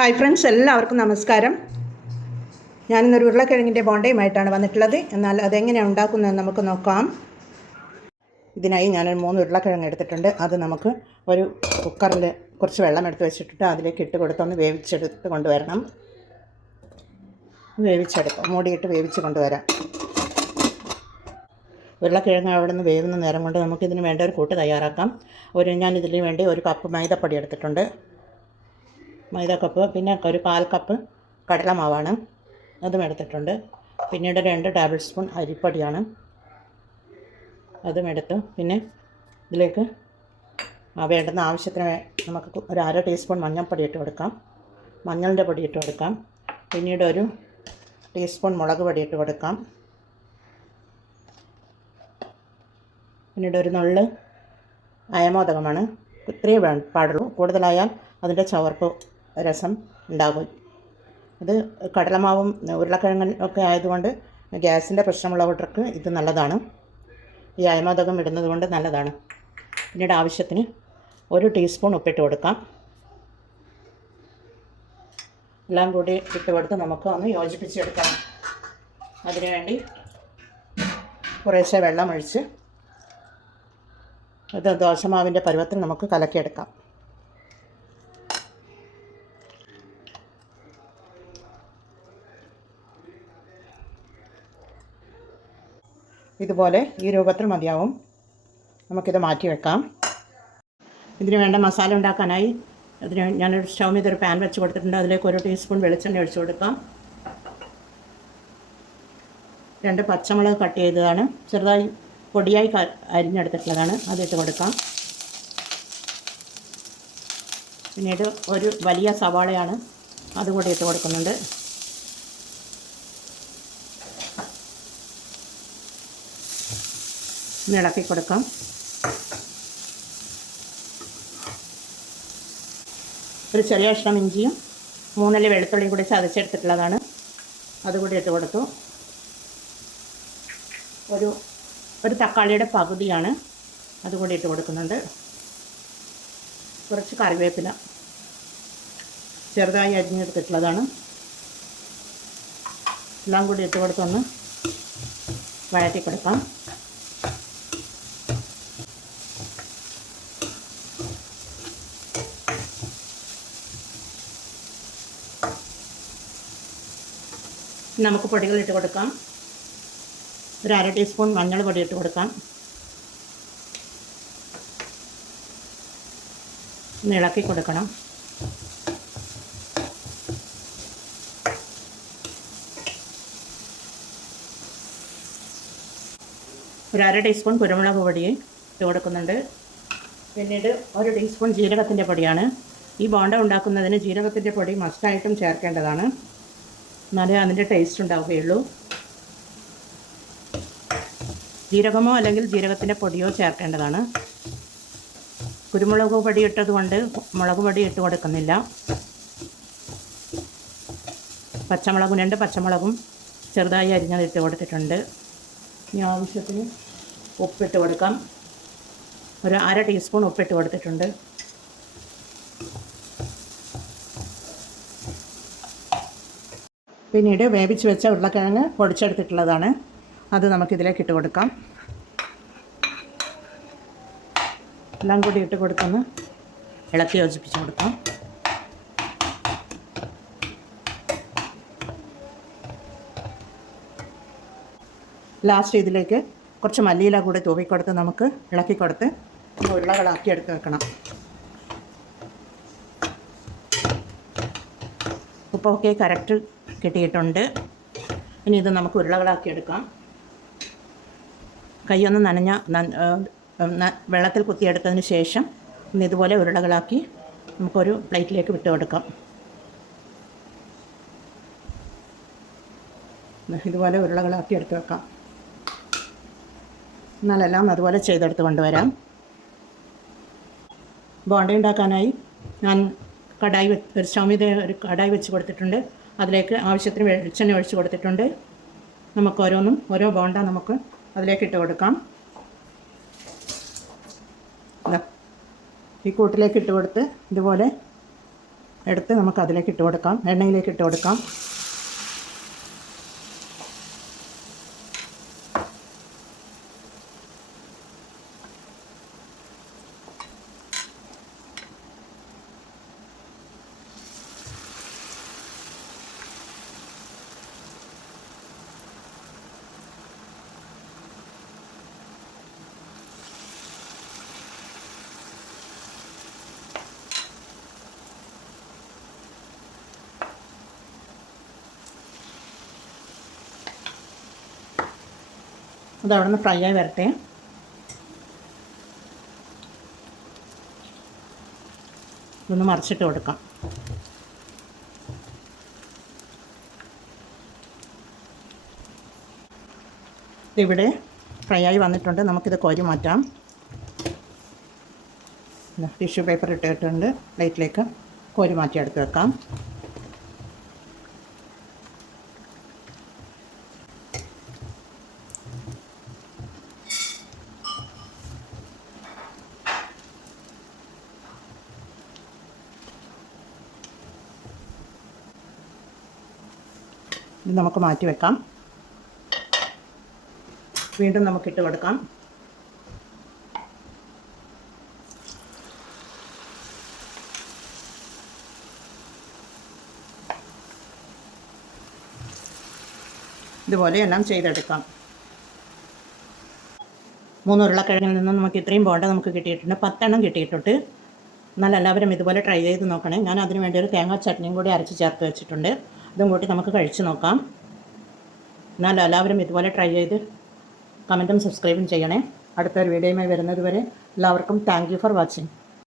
Hi friends, എല്ലാവർക്കും നമസ്കാരം. ഞാനിന്നൊരു ഉരുളക്കിഴങ്ങിൻ്റെ ബോണ്ടയുമായിട്ടാണ് വന്നിട്ടുള്ളത്. എന്നാൽ അതെങ്ങനെയാണ് ഉണ്ടാക്കുന്നതെന്ന് നമുക്ക് നോക്കാം. ഇതിനായി ഞാനൊരു 3 ഉരുളക്കിഴങ്ങ് എടുത്തിട്ടുണ്ട്. അത് നമുക്ക് ഒരു കുക്കറിൽ കുറച്ച് വെള്ളം എടുത്ത് വെച്ചിട്ട് അതിലേക്ക് ഇട്ട് കൊടുത്തൊന്ന് വേവിച്ചെടുത്ത് കൊണ്ടുവരണം. മൂടിയിട്ട് വേവിച്ച് കൊണ്ടുവരാം. ഉരുളക്കിഴങ്ങ് അവിടെ നിന്ന് വേവുന്ന നേരം കൊണ്ട് നമുക്കിതിന് വേണ്ട ഒരു കൂട്ട് തയ്യാറാക്കാം. ഞാനിതിന് വേണ്ടി ഒരു കപ്പ് മൈദപ്പൊടി എടുത്തിട്ടുണ്ട്. മൈദ കപ്പ്, പിന്നെ ഒരു 1/4 കപ്പ് കടലമാവാണ്, അതും എടുത്തിട്ടുണ്ട്. പിന്നീട് 2 ടേബിൾ സ്പൂൺ അരിപ്പൊടിയാണ്, അതും എടുത്തു. പിന്നെ ഇതിലേക്ക് വേണ്ടുന്ന ആവശ്യത്തിന് നമുക്ക് ഒരു 1/2 ടീസ്പൂൺ മഞ്ഞൾപ്പൊടി ഇട്ട് കൊടുക്കാം. മഞ്ഞളിൻ്റെ പൊടി ഇട്ട് കൊടുക്കാം. പിന്നീട് ഒരു ടീസ്പൂൺ മുളക് പൊടി ഇട്ട് കൊടുക്കാം. പിന്നീട് ഒരു നുള്ള് അയമോദകമാണ്. ഇത്രയേ പാടുള്ളൂ. കൂടുതലായാൽ അതിൻ്റെ ചവർപ്പ് രസം ഉണ്ടാകും. ഇത് കടലമാവും ഉരുളക്കിഴങ്ങും ഒക്കെ ആയതുകൊണ്ട് ഗ്യാസിൻ്റെ പ്രശ്നമുള്ളവർക്ക് ഇത് നല്ലതാണ്. ഈ അയമോദകം ഇടുന്നത് കൊണ്ട് നല്ലതാണ്. പിന്നീട് ആവശ്യത്തിന് 1 ടീസ്പൂൺ ഉപ്പിട്ട് കൊടുക്കാം. എല്ലാം കൂടി ഇട്ട് കൊടുത്ത് നമുക്ക് ഒന്ന് യോജിപ്പിച്ചെടുക്കണം. അതിനുവേണ്ടി കുറേശ്ശെ വെള്ളം ഒഴിച്ച് ഇത് ദോശമാവിൻ്റെ പരുവത്തിൽ നമുക്ക് കലക്കിയെടുക്കാം. ഇതുപോലെ ഈ രൂപത്തിൽ മതിയാവും. നമുക്കിത് മാറ്റി വെക്കാം. ഇതിന് വേണ്ട മസാല ഉണ്ടാക്കാനായി ഞാനൊരു സ്റ്റൗ മീതൊരു പാൻ വെച്ച് കൊടുത്തിട്ടുണ്ട്. അതിലേക്ക് 1 ടീസ്പൂൺ വെളിച്ചെണ്ണ ഒഴിച്ചു കൊടുക്കാം. 2 പച്ചമുളക് കട്ട് ചെയ്തതാണ്, ചെറുതായി പൊടിയായി അരിഞ്ഞെടുത്തിട്ടുള്ളതാണ്, അതിട്ട് കൊടുക്കാം. പിന്നീട് ഒരു വലിയ സവാളയാണ്, അതുകൂടി ഇട്ട് കൊടുക്കുന്നുണ്ട്. ഇളക്കി കൊടുക്കാം. ഒരു ചെറിയ കഷ്ണം ഇഞ്ചിയും 3 അല്ലി വെളുത്തുള്ളിയും കൂടി ചതച്ചെടുത്തിട്ടുള്ളതാണ്, അതുകൂടി ഇട്ട് കൊടുത്തു. ഒരു തക്കാളിയുടെ പകുതിയാണ്, അതുകൂടി ഇട്ട് കൊടുക്കുന്നുണ്ട്. കുറച്ച് കറിവേപ്പില ചെറുതായി അരിഞ്ഞെടുത്തിട്ടുള്ളതാണ്, എല്ലാം കൂടി ഇട്ട് കൊടുത്തൊന്ന് വഴറ്റി കൊടുക്കാം. നമുക്ക് പൊടികൾ ഇട്ട് കൊടുക്കാം. ഒരു 1/2 ടീസ്പൂൺ മഞ്ഞൾ പൊടി ഇട്ട് കൊടുക്കാം. ഇളക്കി കൊടുക്കണം. ഒരു 1/2 ടീസ്പൂൺ കുരുമുളക് പൊടി ഇട്ട് കൊടുക്കുന്നുണ്ട്. പിന്നീട് 1 ടീസ്പൂൺ ജീരകത്തിൻ്റെ പൊടിയാണ്. ഈ ബോണ്ട ഉണ്ടാക്കുന്നതിന് ജീരകത്തിൻ്റെ പൊടി മസ്റ്റായിട്ടും ചേർക്കേണ്ടതാണ്, എന്നാലേ അതിൻ്റെ ടേസ്റ്റ് ഉണ്ടാവുകയുള്ളൂ. ജീരകമോ അല്ലെങ്കിൽ ജീരകത്തിൻ്റെ പൊടിയോ ചേർക്കേണ്ടതാണ്. കുരുമുളക് പൊടി ഇട്ടതുകൊണ്ട് മുളക് പൊടി ഇട്ട് കൊടുക്കുന്നില്ല. പച്ചമുളകും 2 പച്ചമുളകും ചെറുതായി അരിഞ്ഞത് ഇട്ട് കൊടുത്തിട്ടുണ്ട്. ഇനി ആവശ്യത്തിന് ഉപ്പിട്ട് കൊടുക്കാം. ഒരു 1/2 ടീസ്പൂൺ ഉപ്പിട്ട് കൊടുത്തിട്ടുണ്ട്. പിന്നീട് വേവിച്ച് വെച്ച ഉരുളക്കിഴങ്ങ് പൊടിച്ചെടുത്തിട്ടുള്ളതാണ്, അത് നമുക്കിതിലേക്ക് ഇട്ട് കൊടുക്കാം. എല്ലാം കൂടി ഇട്ട് കൊടുത്തൊന്ന് ഇളക്കി യോജിപ്പിച്ച് കൊടുക്കാം. ലാസ്റ്റ് ഇതിലേക്ക് കുറച്ച് മല്ലിയില കൂടി തൂവിക്കൊടുത്ത് നമുക്ക് ഇളക്കി കൊടുത്ത് ഉരുളകളാക്കി എടുത്ത് വെക്കണം. ഉപ്പൊക്കെ കറക്റ്റ് കിട്ടിയിട്ടുണ്ട്. ഇനി ഇത് നമുക്ക് ഉരുളകളാക്കി എടുക്കാം. കൈയൊന്ന് നനഞ്ഞ വെള്ളത്തിൽ കുത്തിയെടുത്തതിന് ശേഷം ഇതുപോലെ ഉരുളകളാക്കി നമുക്കൊരു പ്ലേറ്റിലേക്ക് വിട്ട് കൊടുക്കാം. ഇതുപോലെ ഉരുളകളാക്കി എടുത്ത് വെക്കാം. എന്നാലെല്ലാം അതുപോലെ ചെയ്തെടുത്ത് കൊണ്ടുവരാം. ബോണ്ട ഉണ്ടാക്കാനായി ഞാൻ ഒരു സ്റ്റൗ മീതെ ഒരു കടായി വെച്ച് കൊടുത്തിട്ടുണ്ട്. അതിലേക്ക് ആവശ്യത്തിന് വെളിച്ചെണ്ണ ഒഴിച്ച് കൊടുത്തിട്ടുണ്ട്. നമുക്ക് ഓരോ ബോണ്ട നമുക്ക് അതിലേക്ക് ഇട്ട് കൊടുക്കാം. ഈ കൂട്ടിലേക്ക് ഇട്ട് കൊടുത്ത് ഇതുപോലെ എടുത്ത് നമുക്ക് അതിലേക്ക് ഇട്ട് കൊടുക്കാം, എണ്ണയിലേക്ക് ഇട്ട് കൊടുക്കാം. അത് അവിടെ നിന്ന് ഫ്രൈ ആയി വരട്ടെ. ഇതൊന്ന് മറിച്ചിട്ട് കൊടുക്കാം. ഇതിവിടെ ഫ്രൈ ആയി വന്നിട്ടുണ്ട്. നമുക്കിത് കോരി മാറ്റാം. ടിഷ്യൂ പേപ്പർ ഇട്ടിട്ടുണ്ട്. പ്ലേറ്റിലേക്ക് കോരി മാറ്റി എടുത്ത് വെക്കാം. ഇത് നമുക്ക് മാറ്റി വെക്കാം. വീണ്ടും നമുക്കിട്ട് കൊടുക്കാം. ഇതുപോലെ എല്ലാം ചെയ്തെടുക്കാം. 3 ഉരുളക്കിഴങ്ങിൽ നിന്നും നമുക്ക് ഇത്രയും ബോണ്ട നമുക്ക് കിട്ടിയിട്ടുണ്ട്. 10 എണ്ണം കിട്ടിയിട്ടുണ്ട്. എന്നാൽ എല്ലാവരും ഇതുപോലെ ട്രൈ ചെയ്ത് നോക്കണേ. ഞാൻ അതിന് വേണ്ടി ഒരു തേങ്ങാ ചട്നിയും കൂടി അരച്ച് ചേർത്ത് വെച്ചിട്ടുണ്ട്. ഇതും കൂട്ടി നമുക്ക് കഴിച്ച് നോക്കാം. എന്നാൽ എല്ലാവരും ഇതുപോലെ ട്രൈ ചെയ്ത് കമൻറ്റും സബ്സ്ക്രൈബും ചെയ്യണേ. അടുത്തൊരു വീഡിയോയുമായി വരുന്നത് വരെ എല്ലാവർക്കും താങ്ക് യു ഫോർ വാച്ചിങ്.